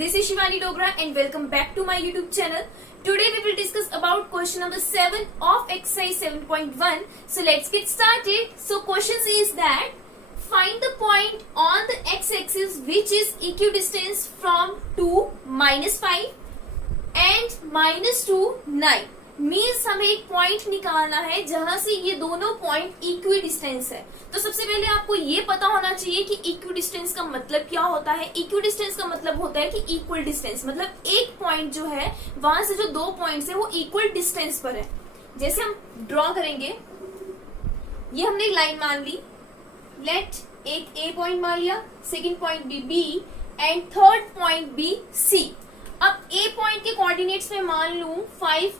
This is Shivani Dogra and welcome back to my YouTube channel. Today we will discuss about question number 7 of exercise 7.1. So let's get started. So question is that find the point on the x-axis which is equidistant from 2 -5 and -2 9. Means हमें एक point निकालना है जहां से ये दोनों point equi distance है। तो सबसे पहले आपको ये पता होना चाहिए कि इक्वी डिस्टेंस का मतलब क्या होता है। इक्वी डिस्टेंस का मतलब होता है कि इक्वल डिस्टेंस, मतलब एक पॉइंट जो है वहां से जो दो पॉइंट्स है वो इक्वल डिस्टेंस पर है। जैसे हम ड्रॉ करेंगे, ये हमने एक लाइन मान ली, लेट एक ए पॉइंट मान लिया, second point B and third point B C. अब ए पॉइंट के कोऑर्डिनेट्स में मान लूं 2,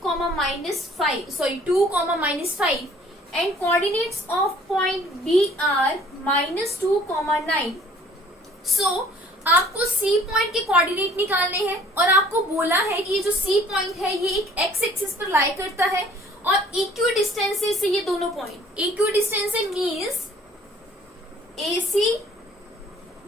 -5 and coordinates of point B are -2, 9। So आपको सी पॉइंट के कोऑर्डिनेट निकालने हैं और आपको बोला है कि ये जो सी पॉइंट है ये एक एक्स एक्सिस पर लाई करता है और इक्वी डिस्टेंस से ये दोनों पॉइंट इक्वी डिस्टेंस से means A C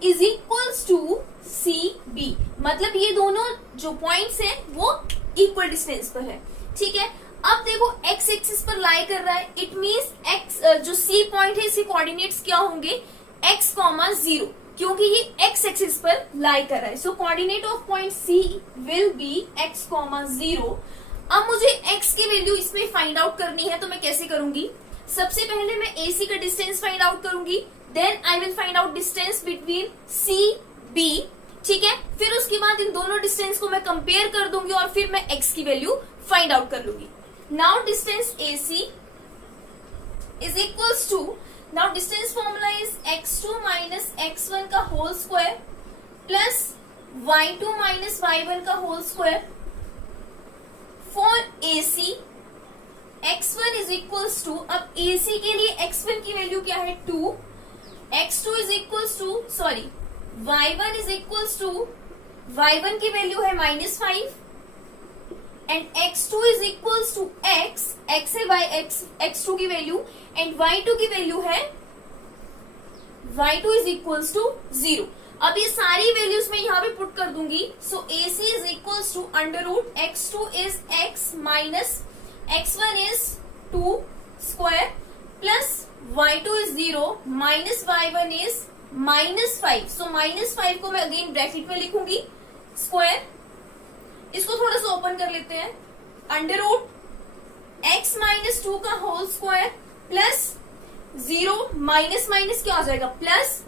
is equals to C B, मतलब ये दोनों जो पॉइंट्स हैं वो इक्वल डिस्टेंस पर है। ठीक है, अब देखो एक्स एक्सिस पर लाई कर रहा है, इट मींस एक्स जो सी पॉइंट है इसके कोऑर्डिनेट्स क्या होंगे x, 0, क्योंकि ये एक्स एक्सिस पर लाई कर रहा है। So coordinate of point C will be x, 0। अब मुझे x की वैल्यू इसमें फाइंड आउट करनी है, तो मैं कैसे करूंगी? सबसे पहले मैं AC का डिस्टेंस फाइंड आउट करूंगी, then I will find out distance between C, B। ठीक है, फिर उसके बाद इन दोनों डिस्टेंस को मैं कंपेयर कर दूंगी और फिर मैं x की वैल्यू फाइंड आउट कर लूंगी। Now distance AC is equals to, now distance formula is x2 minus x1 का whole square plus y2 minus y1 का whole square for AC। x1 is equals to, अब AC के लिए x1 की value क्या है 2, x2 is equals to y1 is equals to, y1 की value है -5 and x2 is equals to x है बाय x2 की वैल्यू एंड y2 की वैल्यू है y2 इज इक्वल्स टू 0। अब ये सारी वैल्यूज मैं यहाँ पे पुट कर दूंगी। So AC is equals to under root x2 is x minus x1 is 2 square plus y2 is 0 minus y1 is -5। So -5 को मैं अगेन ब्रैकेट में लिखूंगी, स्क्वायर, इसको थोड़ा सा ओपन कर लेते हैं, अंडर रूट x -2 का whole square plus 0 minus minus क्या हो जाएगा प्लस,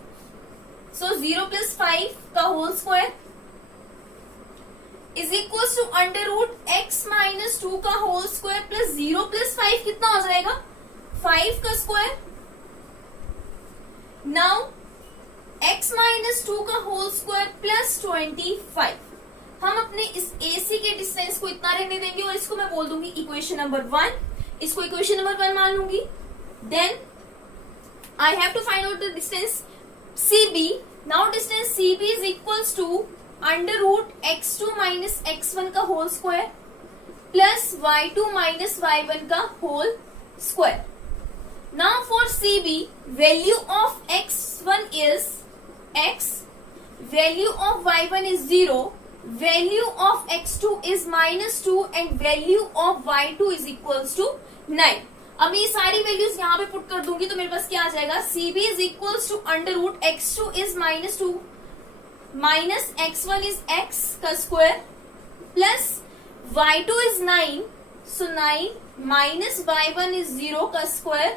सो 0 + 5 का whole square is equal to under root x -2 का होल स्क्वायर प्लस 0 + 5 कितना हो जाएगा 5 का स्क्वायर। नाउ x -2 का होल स्क्वायर प्लस 25। हम अपने इस AC के डिस्टेंस को इतना रहने देंगे और इसको मैं बोल दूंगी इक्वेशन नंबर 1, इसको इक्वेशन नंबर 1 मान लूंगी। Then I have to find out the distance CB। Now distance CB is equals to under root x2 minus x1 का whole square plus y2 minus y1 का whole square. Now for CB value of x1 is x, value of y1 is 0, value of x2 is -2 and value of y2 is equals to 9। अब ये सारी values यहाँ पे put कर दूंगी तो मेरे पास क्या आ जाएगा, CB is equals to under root x2 is -2 minus x1 is x का square plus y2 is 9, so 9 minus y1 is 0 का square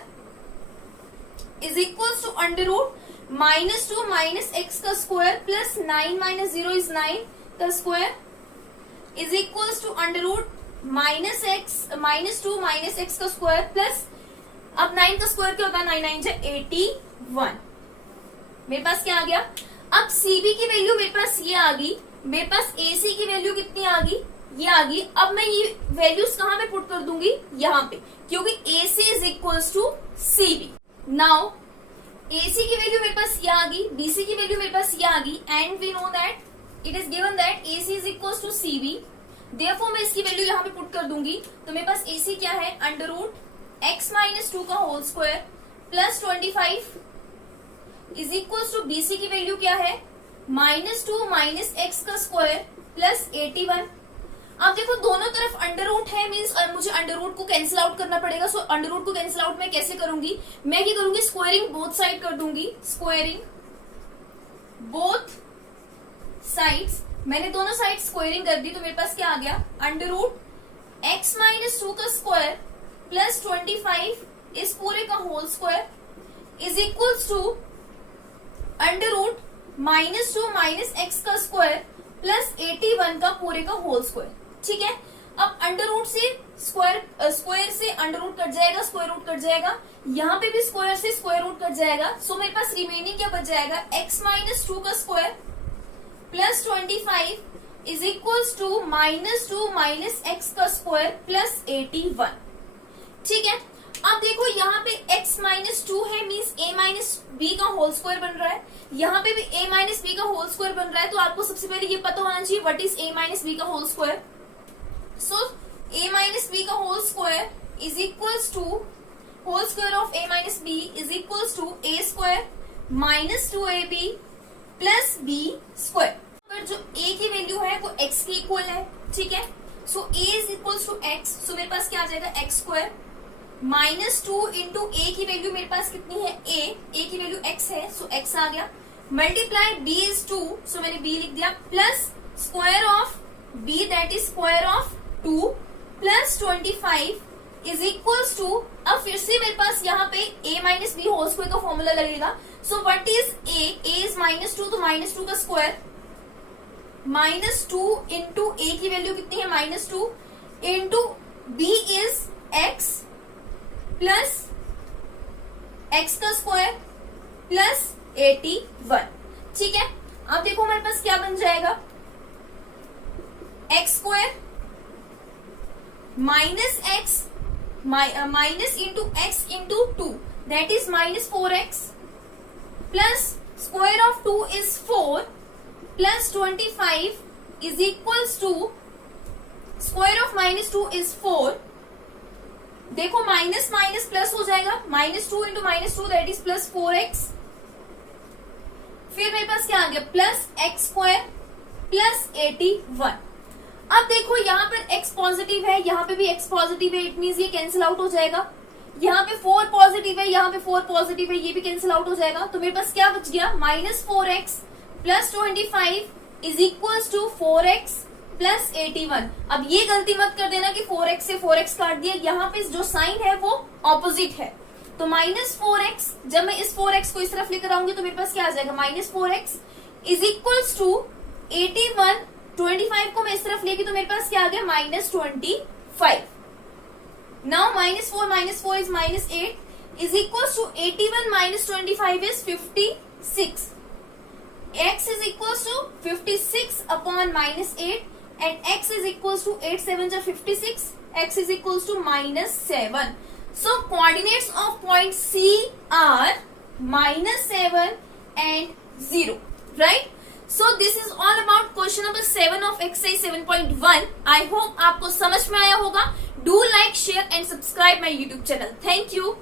is equals to under root -2 minus x का स्क्वायर प्लस 9 माइनस 0 इज 9 का square is equals to under root -2 minus x का square plus, अब 9 का square क्या होता है 9 9 से 81। मेरे पास क्या आ गया, अब CB की वैल्यू मेरे पास ये आ गई, मेरे पास AC की वैल्यू कितनी आ गई, ये आ गई। अब मैं ये वैल्यूज कहाँ पे पुट कर दूंगी, यहाँ पे, क्योंकि AC is equals to CB। Now AC की वैल्यू मेरे पास ये आ गई, BC की वैल्यू मेरे पास ये आ गई and we know that it is given that AC is equals to CB। Therefore मैं इसकी वैल्यू यहाँ पे पुट कर दूंगी, तो मेरे पास AC क्या है अंडर रूट x -2 का whole square plus 25 is equals to BC की वैल्यू क्या है -2 माइनस x का स्क्वायर प्लस 81। अब देखो दोनों तरफ अंडर रूट है, मीन्स मुझे अंडर रूट को कैंसिल आउट करना पड़ेगा। सो अंडर रूट को कैंसिल आउट मैं कैसे करूंगी, मैं क्या करूंगी, स्क्वायरिंग बोथ साइड कर दूंगी, स्क्वायरिंग बोथ साइड्स। मैंने दोनों साइड स्क्वायरिंग कर दी तो मेरे पास क्या आ गया, अंडर रूट x माइनस 2 का स्क्वायर प्लस 25 इस पूरे का whole square is equals to under root -2 minus X का स्क्वायर प्लस 81 का पूरे का होल स्क्वायर। ठीक है, अब अंडर रूट से स्क्वायर से अंडर रूट कट जाएगा, स्क्वायर रूट कट जाएगा, यहाँ पे भी स्क्वायर से स्क्वायर रूट कट जाएगा। सो मेरे पास रिमेनिंग क्या बच जाएगा, x माइनस 2 का square plus 25 is equals to -2 minus X का स्क्वायर प्लस 81। ठीक है, अब देखो यहाँ पे x माइनस 2 है, मीन्स a माइनस बी का होल स्क्वायर बन रहा है, यहाँ पे भी a माइनस बी का होल स्क्वायर बन रहा है। तो आपको सबसे पहले ये पता होना चाहिए what is a minus B का whole square. So a minus B का whole square is equals to whole square of a minus B is equals to a square minus 2ab plus b square. पर जो a की value है वो x की equal है। ठीक है, so a is equals to x, so मेरे पास क्या आ जाएगा, x स्क्वायर -2 इंटू a की वैल्यू मेरे पास कितनी है, a की वैल्यू x है, सो x आ गया, मल्टीप्लाई b इज 2, सो मैंने b लिख दिया, plus square of b that is square of 2 plus 25 is equals to, अब फिर से मेरे पास यहाँ पे a minus B whole square का फॉर्मूला लगेगा। So what is a is -2 तो -2 का स्क्वायर -2 इंटू a की वैल्यू कितनी है, -2 into b is x plus x का स्क्वायर प्लस 81। ठीक है, अब देखो हमारे पास क्या बन जाएगा, x square minus X minus into X into 2 that is -4x plus square of 2 is 4 plus 25 is equals to square of -2 is 4। देखो माइनस माइनस प्लस हो जाएगा, -2 into -2 that is plus 4x। फिर मेरे पास क्या आ गया, प्लस x स्क्वायर प्लस 81। अब देखो यहाँ पर x पॉजिटिव है, यहाँ पे भी x पॉजिटिव है, इट मींस ये कैंसिल आउट हो जाएगा। यहाँ पे 4 पॉजिटिव है, यहाँ पे 4 पॉजिटिव है, ये भी कैंसिल आउट हो जाएगा। तो मेरे पास क्या बच गया, -4x plus 25 is equals to 4x plus 81। अब ये गलती मत कर देना कि 4x से 4x काट दिया, यहाँ पे जो साइन है वो ऑपोजिट है। तो -4x, जब मैं इस 4x को इस तरफ लेकर आऊंगी तो मेरे पास क्या आ जाएगा, -4x इज इक्वल्स टू 81। 25 को मैं इस तरफ लेगी तो मेरे पास क्या आ गया, -25। Now -4 is -8 is equals to 81 minus 25 is 56। x is equals to 56 upon -8 and x is equals to 8 7 are 56, x is equals to -7. So coordinates of point C are -7 and 0, right? So this is all about question number 7 of exercise 7.1. I hope आपको समझ में आया होगा. Do like, share and subscribe my YouTube channel. Thank you.